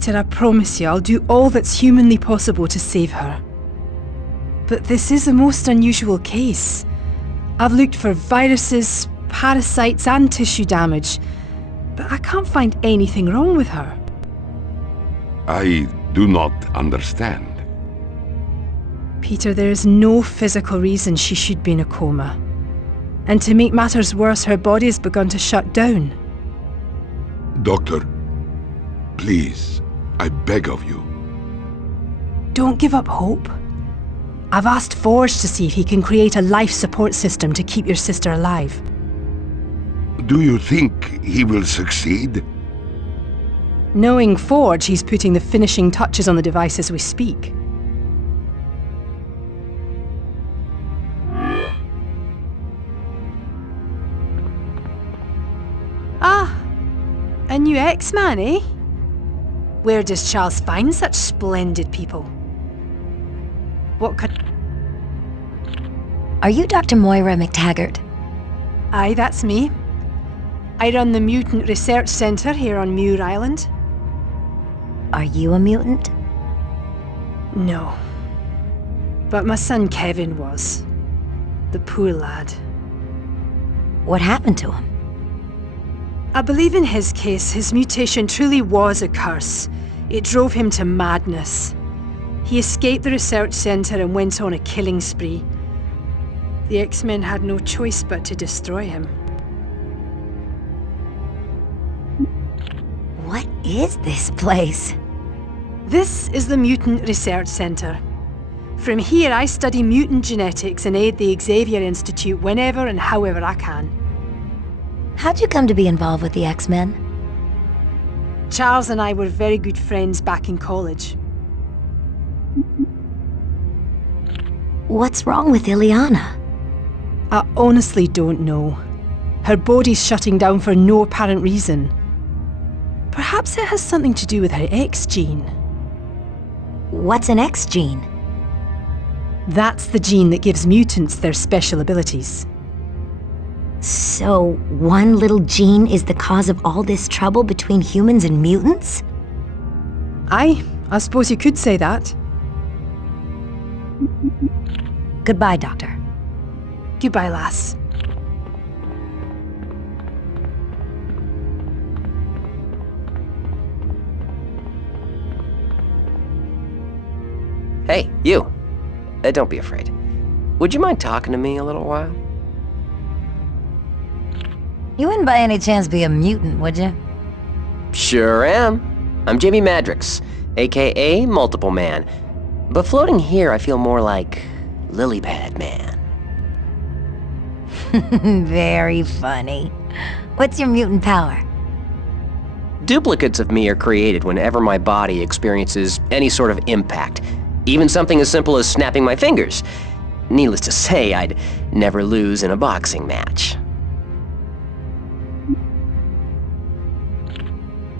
Peter, I promise you, I'll do all that's humanly possible to save her. But this is a most unusual case. I've looked for viruses, parasites and tissue damage, but I can't find anything wrong with her. I do not understand. Peter, there is no physical reason she should be in a coma. And to make matters worse, her body has begun to shut down. Doctor, please, I beg of you. Don't give up hope. I've asked Forge to see if he can create a life support system to keep your sister alive. Do you think he will succeed? Knowing Forge, he's putting the finishing touches on the device as we speak. Ah, a new X-Man, eh? Where does Charles find such splendid people? What could... Are you Dr. Moira McTaggart? Aye, that's me. I run the Mutant Research Centre here on Muir Island. Are you a mutant? No. But my son Kevin was. The poor lad. What happened to him? I believe in his case, his mutation truly was a curse. It drove him to madness. He escaped the research centre and went on a killing spree. The X-Men had no choice but to destroy him. What is this place? This is the Mutant Research Centre. From here, I study mutant genetics and aid the Xavier Institute whenever and however I can. How'd you come to be involved with the X-Men? Charles and I were very good friends back in college. What's wrong with Ileana? I honestly don't know. Her body's shutting down for no apparent reason. Perhaps it has something to do with her X gene. What's an X gene? That's the gene that gives mutants their special abilities. So, one little gene is the cause of all this trouble between humans and mutants? Aye, I suppose you could say that. Goodbye, Doctor. Goodbye, lass. Hey, you. Don't be afraid. Would you mind talking to me a little while? You wouldn't by any chance be a mutant, would you? Sure am. I'm Jamie Madrix, aka Multiple Man. But floating here, I feel more like Lily-Pad Man. Very funny. What's your mutant power? Duplicates of me are created whenever my body experiences any sort of impact, even something as simple as snapping my fingers. Needless to say, I'd never lose in a boxing match.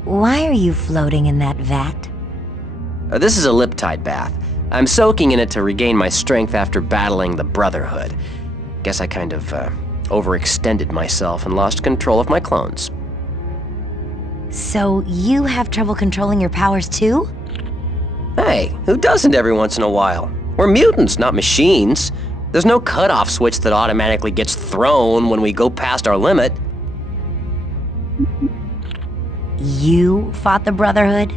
Why are you floating in that vat? This is a lip-tide bath. I'm soaking in it to regain my strength after battling the Brotherhood. Guess I kind of overextended myself and lost control of my clones. So you have trouble controlling your powers too? Hey, who doesn't every once in a while? We're mutants, not machines. There's no cutoff switch that automatically gets thrown when we go past our limit. You fought the Brotherhood?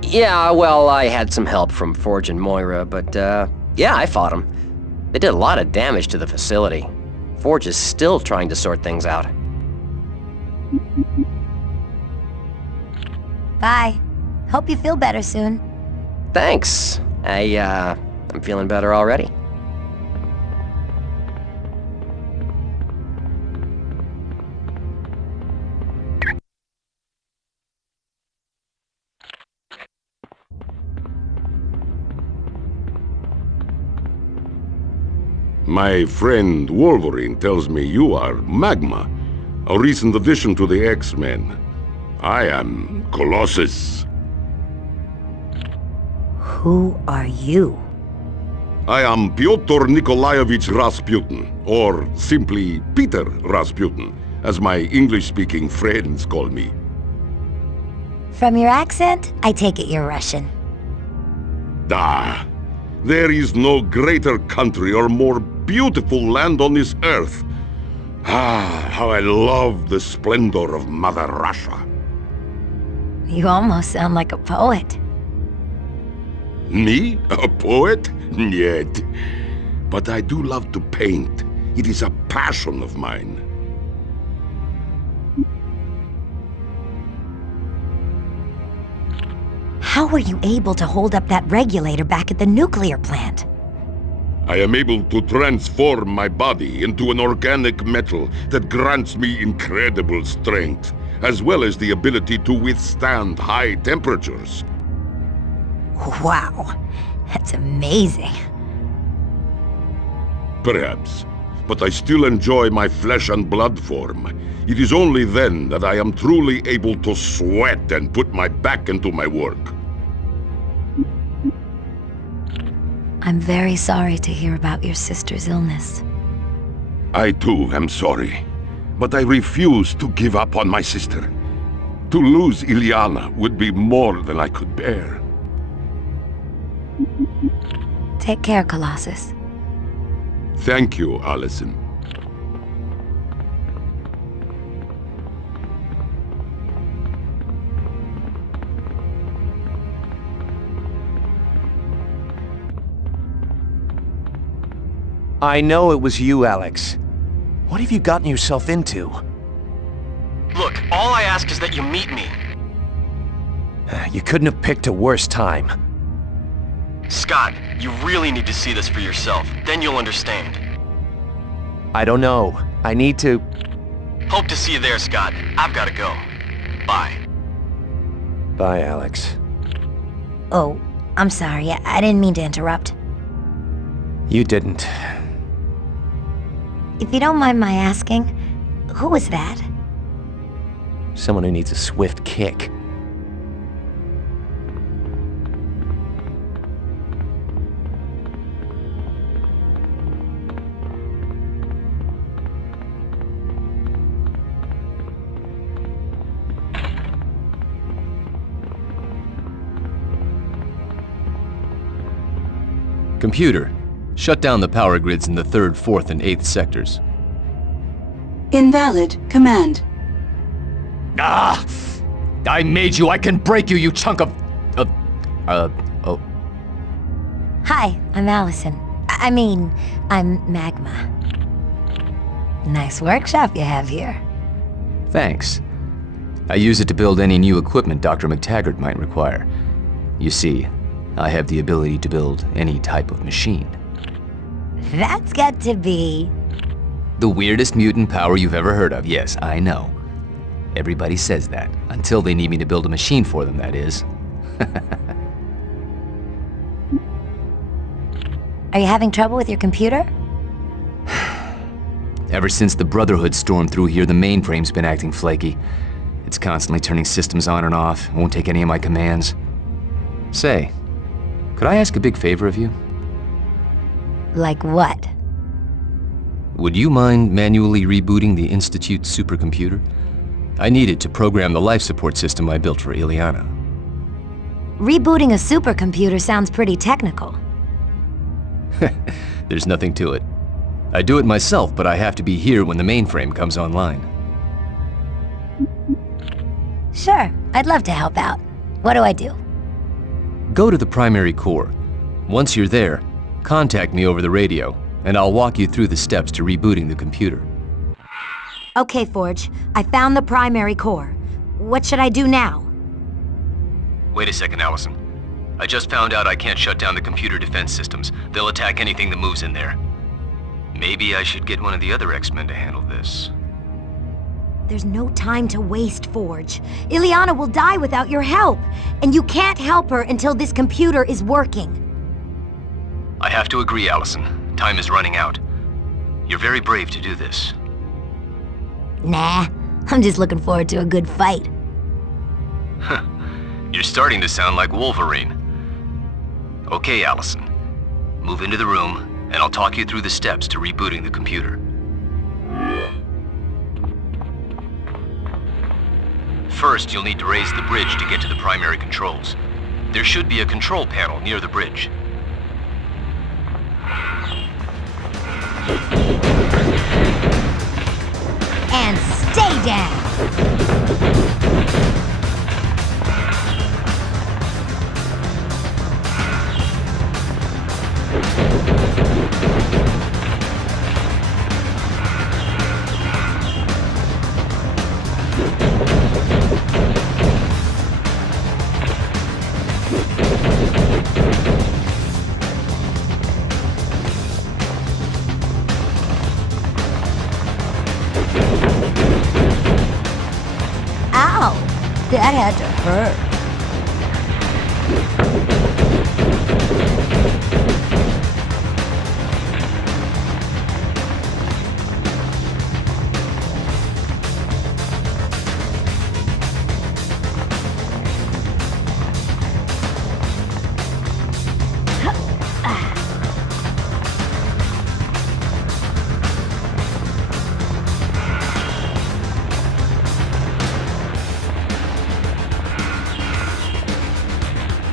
Yeah, well, I had some help from Forge and Moira, but yeah, I fought them. They did a lot of damage to the facility. Forge is still trying to sort things out. Bye. Hope you feel better soon. Thanks. I'm feeling better already. My friend Wolverine tells me you are Magma, a recent addition to the X-Men. I am Colossus. Who are you? I am Pyotr Nikolaevich Rasputin, or simply Peter Rasputin, as my English-speaking friends call me. From your accent, I take it you're Russian. Ah, there is no greater country or more beautiful land on this earth. Ah, how I love the splendor of Mother Russia. You almost sound like a poet. Me? A poet? Yet. But I do love to paint. It is a passion of mine. How were you able to hold up that regulator back at the nuclear plant? I am able to transform my body into an organic metal that grants me incredible strength, as well as the ability to withstand high temperatures. Wow, that's amazing. Perhaps, but I still enjoy my flesh and blood form. It is only then that I am truly able to sweat and put my back into my work. I'm very sorry to hear about your sister's illness. I too am sorry, but I refuse to give up on my sister. To lose Ilyana would be more than I could bear. Take care, Colossus. Thank you, Allison. I know it was you, Alex. What have you gotten yourself into? Look, all I ask is that you meet me. You couldn't have picked a worse time. Scott, you really need to see this for yourself. Then you'll understand. I don't know. I need to... Hope to see you there, Scott. I've gotta go. Bye. Bye, Alex. Oh, I'm sorry. I didn't mean to interrupt. You didn't. If you don't mind my asking, who was that? Someone who needs a swift kick. Computer, shut down the power grids in the 3rd, 4th, and 8th sectors. Invalid command. Ah! I made you! I can break you, you chunk of... oh. Hi, I'm Allison. I mean, I'm Magma. Nice workshop you have here. Thanks. I use it to build any new equipment Dr. McTaggart might require. You see, I have the ability to build any type of machine. That's got to be... The weirdest mutant power you've ever heard of, yes, I know. Everybody says that, until they need me to build a machine for them, that is. Are you having trouble with your computer? Ever since the Brotherhood stormed through here, the mainframe's been acting flaky. It's constantly turning systems on and off, won't take any of my commands. Say, could I ask a big favor of you? Like what? Would you mind manually rebooting the Institute's supercomputer? I need it to program the life support system I built for Ilyana. Rebooting a supercomputer sounds pretty technical. There's nothing to it. I do it myself, but I have to be here when the mainframe comes online. Sure, I'd love to help out. What do I do? Go to the primary core. Once you're there, contact me over the radio, and I'll walk you through the steps to rebooting the computer. Okay, Forge. I found the primary core. What should I do now? Wait a second, Allison. I just found out I can't shut down the computer defense systems. They'll attack anything that moves in there. Maybe I should get one of the other X-Men to handle this. There's no time to waste, Forge. Ilyana will die without your help, and you can't help her until this computer is working. I have to agree, Allison. Time is running out. You're very brave to do this. Nah, I'm just looking forward to a good fight. You're starting to sound like Wolverine. Okay, Allison. Move into the room, and I'll talk you through the steps to rebooting the computer. First, you'll need to raise the bridge to get to the primary controls. There should be a control panel near the bridge. And stay down! Ow! That had to hurt.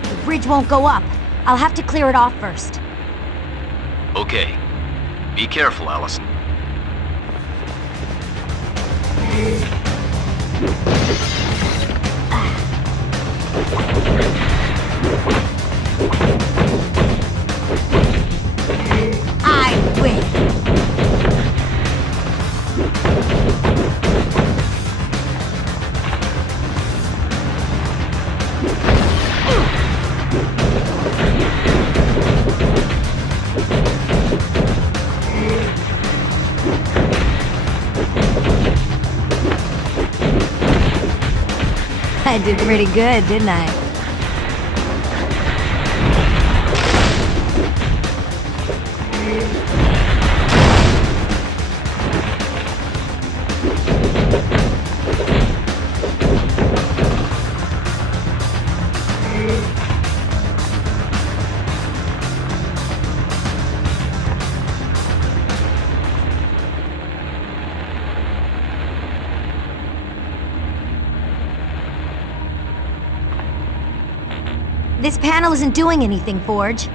The bridge won't go up. I'll have to clear it off first. Okay. Be careful, Allison. I win! I did pretty good, didn't I? This panel isn't doing anything, Forge.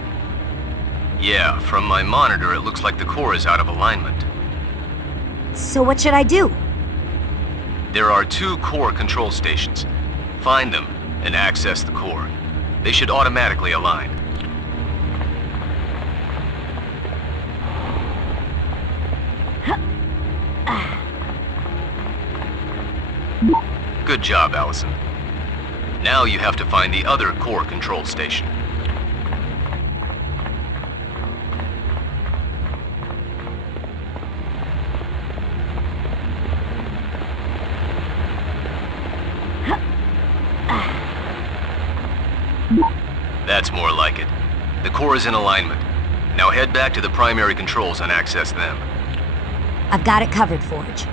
Yeah, from my monitor, it looks like the core is out of alignment. So what should I do? There are 2 core control stations. Find them and access the core. They should automatically align. Good job, Allison. Now you have to find the other core control station. That's more like it. The core is in alignment. Now head back to the primary controls and access them. I've got it covered, Forge.